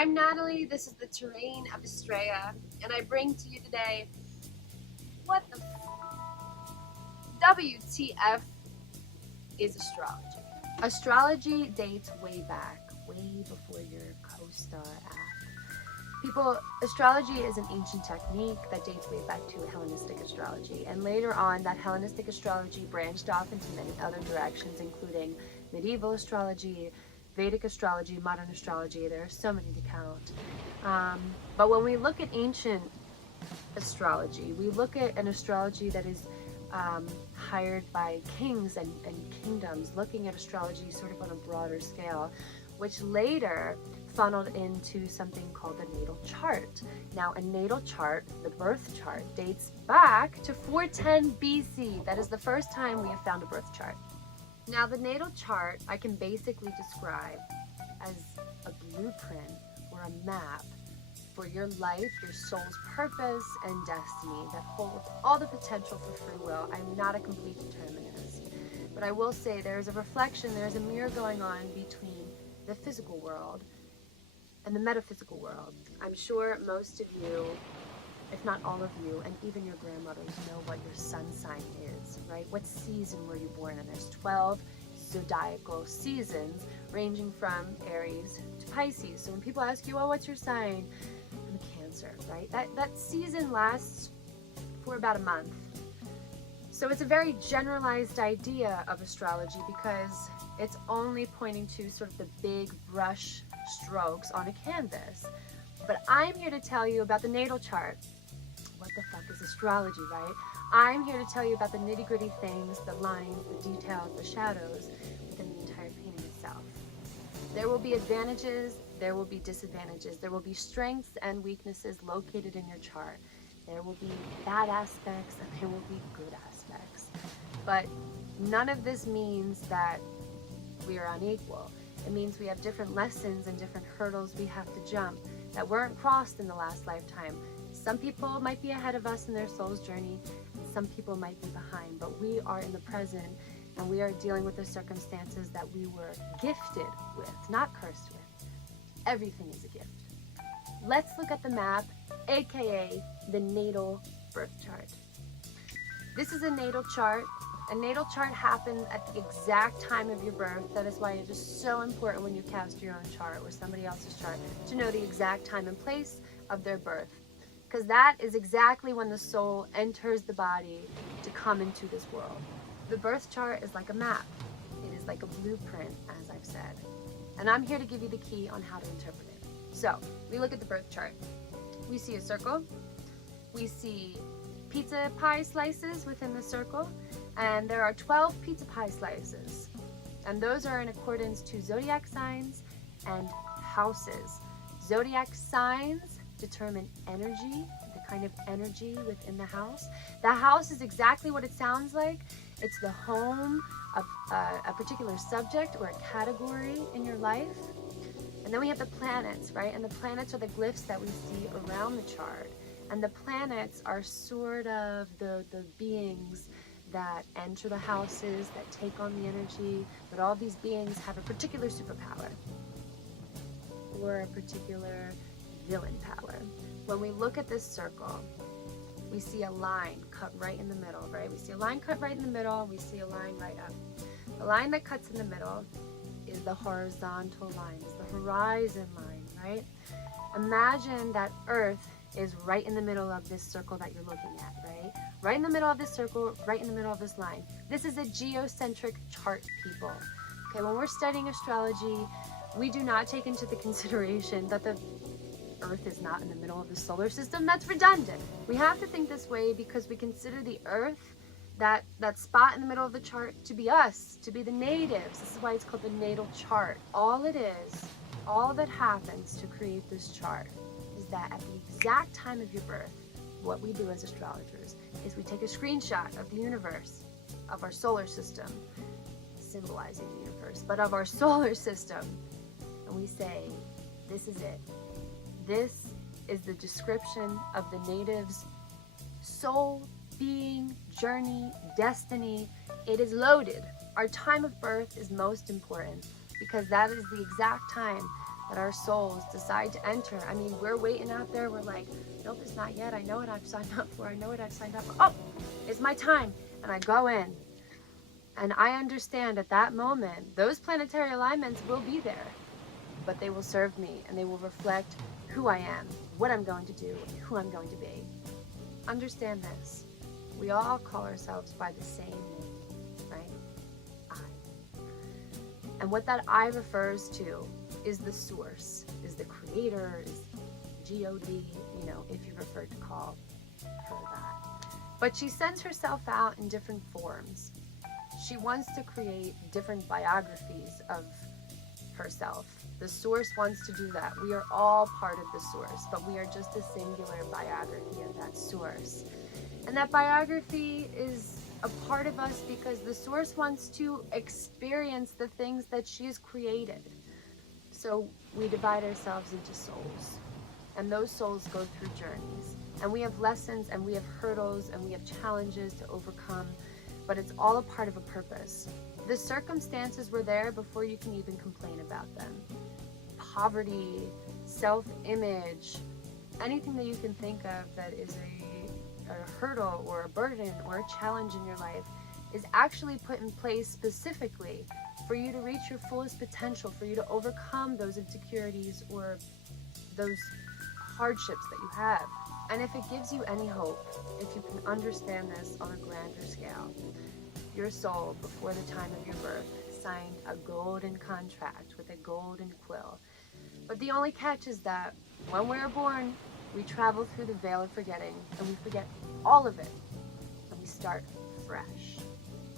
I'm Natalie, this is the terrain of Estrella, and I bring to you today, what the WTF is astrology? Astrology dates way back, way before your co-star app. Astrology is an ancient technique that dates way back to Hellenistic astrology, and later on that Hellenistic astrology branched off into many other directions, including medieval astrology, Vedic astrology, modern astrology. There are so many to count. But when we look at ancient astrology, we look at an astrology that is hired by kings and kingdoms, looking at astrology sort of on a broader scale, which later funneled into something called the natal chart. Now, a natal chart, the birth chart, dates back to 410 BC. That is the first time we have found a birth chart. Now, the natal chart I can basically describe as a blueprint or a map for your life, your soul's purpose and destiny that holds all the potential for free will. I'm not a complete determinist, but I will say there's a reflection, there's a mirror going on between the physical world and the metaphysical world. I'm sure most of you, if not all of you, and even your grandmothers know what your sun sign is, right? What season were you born in? There's 12 zodiacal seasons ranging from Aries to Pisces. So when people ask you, oh, what's your sign? I'm a Cancer, right? That season lasts for about a month. So it's a very generalized idea of astrology because it's only pointing to sort of the big brush strokes on a canvas. But I'm here to tell you about the natal chart. What the fuck is astrology, right? I'm here to tell you about the nitty-gritty things, the lines, the details, the shadows within the entire painting itself. There will be advantages, there will be disadvantages, there will be strengths and weaknesses located in your chart. There will be bad aspects and there will be good aspects. But none of this means that we are unequal. It means we have different lessons and different hurdles we have to jump that weren't crossed in the last lifetime. Some people might be ahead of us in their soul's journey, and some people might be behind, but we are in the present and we are dealing with the circumstances that we were gifted with, not cursed with. Everything is a gift. Let's look at the map, aka the natal birth chart. This is a natal chart. A natal chart happens at the exact time of your birth. That is why it is so important when you cast your own chart or somebody else's chart to know the exact time and place of their birth. Because that is exactly when the soul enters the body to come into this world. The birth chart is like a map. It is like a blueprint, as I've said. And I'm here to give you the key on how to interpret it. So, we look at the birth chart. We see a circle. We see pizza pie slices within the circle. And there are 12 pizza pie slices. And those are in accordance to zodiac signs and houses. Zodiac signs determine energy, the kind of energy within the house. The house is exactly what it sounds like. It's the home of a particular subject or a category in your life. And then we have the planets, right? And the planets are the glyphs that we see around the chart. And the planets are sort of the beings that enter the houses, that take on the energy, but all these beings have a particular superpower or a particular villain power. When we look at this circle, we see a line cut right in the middle, right? We see a line cut right in the middle, we see a line right up. The line that cuts in the middle is the horizontal line, is the horizon line, right? Imagine that Earth is right in the middle of this circle that you're looking at, right? Right in the middle of this circle, right in the middle of this line. This is a geocentric chart, people. Okay, when we're studying astrology, we do not take into the consideration that the Earth is not in the middle of the solar system. That's redundant. We have to think this way because we consider the Earth, that spot in the middle of the chart, to be us, to be the natives. This is why it's called the natal chart. All it is, all that happens to create this chart is that at the exact time of your birth, what we do as astrologers is we take a screenshot of the universe, of our solar system, symbolizing the universe, but of our solar system, and we say, this is it. This is the description of the native's soul, being, journey, destiny. It is loaded. Our time of birth is most important because that is the exact time that our souls decide to enter. I mean, we're waiting out there. We're like, nope, it's not yet. I know what I've signed up for. I know what I've signed up for. Oh, it's my time. And I go in. And I understand at that moment, those planetary alignments will be there, but they will serve me and they will reflect who I am, what I'm going to do, and who I'm going to be. Understand this. We all call ourselves by the same name, right? I. And what that I refers to is the source, is the creator, is God, if you prefer to call her that. But she sends herself out in different forms. She wants to create different biographies of herself. The source wants to do that. We are all part of the source, but we are just a singular biography of that source. And that biography is a part of us because the source wants to experience the things that she's created. So we divide ourselves into souls, and those souls go through journeys. And we have lessons, and we have hurdles, and we have challenges to overcome, but it's all a part of a purpose. The circumstances were there before you can even complain about them. Poverty, self-image, anything that you can think of that is a hurdle or a burden or a challenge in your life is actually put in place specifically for you to reach your fullest potential, for you to overcome those insecurities or those hardships that you have. And if it gives you any hope, if you can understand this on a grander scale, your soul, before the time of your birth, signed a golden contract with a golden quill. But the only catch is that when we're born, we travel through the veil of forgetting, and we forget all of it, and we start fresh.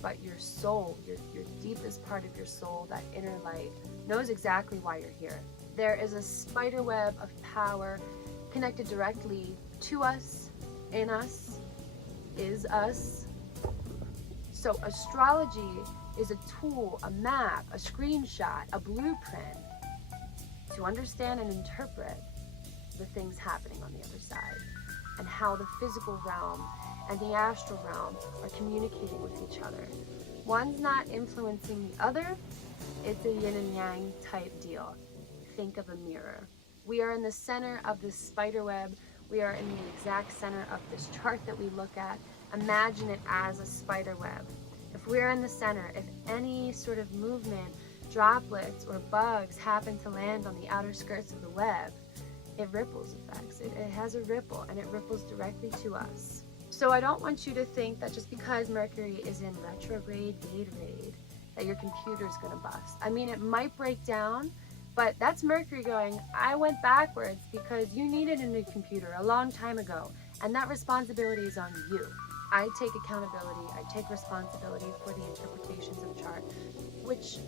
But your soul, your deepest part of your soul, that inner light, knows exactly why you're here. There is a spider web of power connected directly to us, in us, is us. So astrology is a tool, a map, a screenshot, a blueprint to understand and interpret the things happening on the other side, and how the physical realm and the astral realm are communicating with each other. One's not influencing the other. It's a yin and yang type deal. Think of a mirror. We are in the center of this spider web. We are in the exact center of this chart that we look at. Imagine it as a spider web. If we're in the center, if any sort of movement, droplets or bugs happen to land on the outer skirts of the web, it ripples effects. It has a ripple, and it ripples directly to us. So I don't want you to think that just because Mercury is in retrograde, Gatorade, that your computer is going to bust. I mean, it might break down, but that's Mercury going, I went backwards because you needed a new computer a long time ago, and that responsibility is on you. I take accountability, I take responsibility for the interpretations of chart, which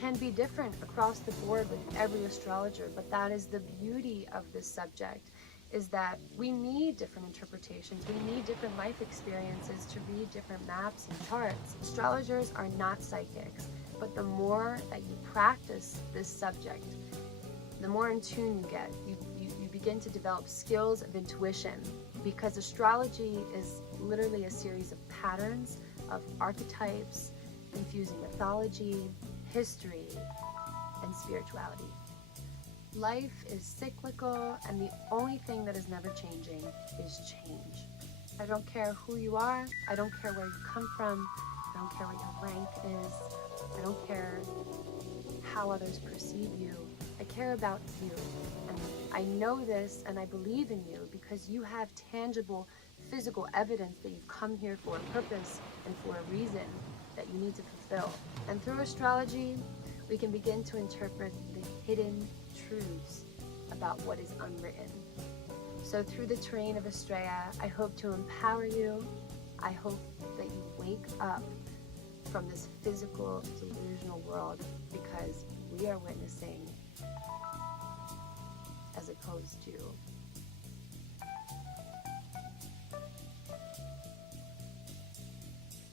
can be different across the board with every astrologer, but that is the beauty of this subject, is that we need different interpretations, we need different life experiences to read different maps and charts. Astrologers are not psychics, but the more that you practice this subject, the more in tune you get. You begin to develop skills of intuition, because astrology is literally a series of patterns, of archetypes, infusing mythology, history, and spirituality. Life is cyclical, and the only thing that is never changing is change. I don't care who you are, I don't care where you come from, I don't care what your rank is, I don't care how others perceive you. I care about you, and I know this and I believe in you because you have tangible physical evidence that you've come here for a purpose and for a reason that you need to fulfill. And through astrology, we can begin to interpret the hidden truths about what is unwritten. So through the terrain of Estrella, I hope to empower you. I hope that you wake up from this physical, delusional world, because we are witnessing as opposed to